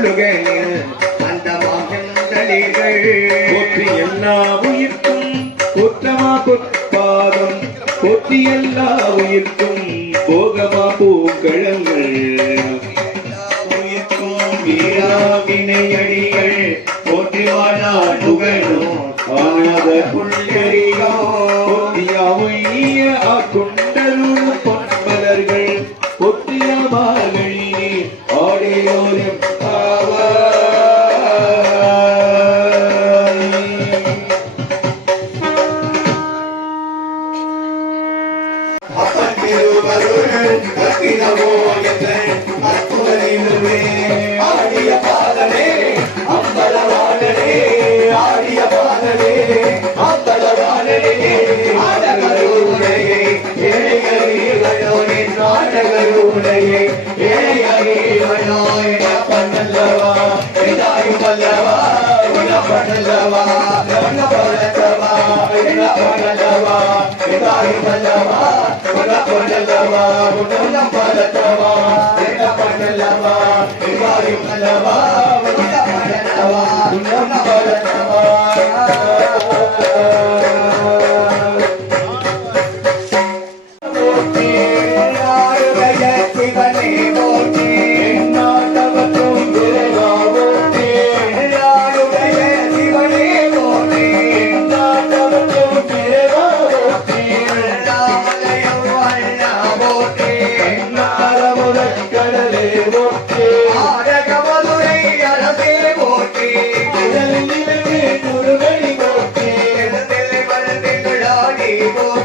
கொள்ளுகையில் அந்த மாகந்தளிகள் போற்றி எல்லா உயிர்க்கும் குற்றமா பொற்பாதம் போற்றி எல்லா உயிர்க்கும் போகமா பூங்கழல்கள் உயிர்க்கும் வீராவினையடிகள் போற்றி வாழா புகழும் ஆனத புள்ளரிகோ. பொத்தியாவைய ஆக்குண்டருள் பொன்மலர்கள் பொத்திய மார்கழி ஆடையோரம் திருவருள் கற்பினவோ என்ற அற்புதமே ஆடிய பாதனே அம்பலவானனே ஆடிய பாதனே அம்பலவானனே பண்ணல்லவா பண்ணல்லவா பண்ணல்லவா இதாய் பல்லவா பண்ணல்லவா பண்ணல்லவா பண்ணல்லவா இதாய் பல்லவா கடலே போற்றி. ஆடக மதுரை அரசே போற்றி. கடலில் முருகடி போற்றி. மனதில் ஆடி போற்றி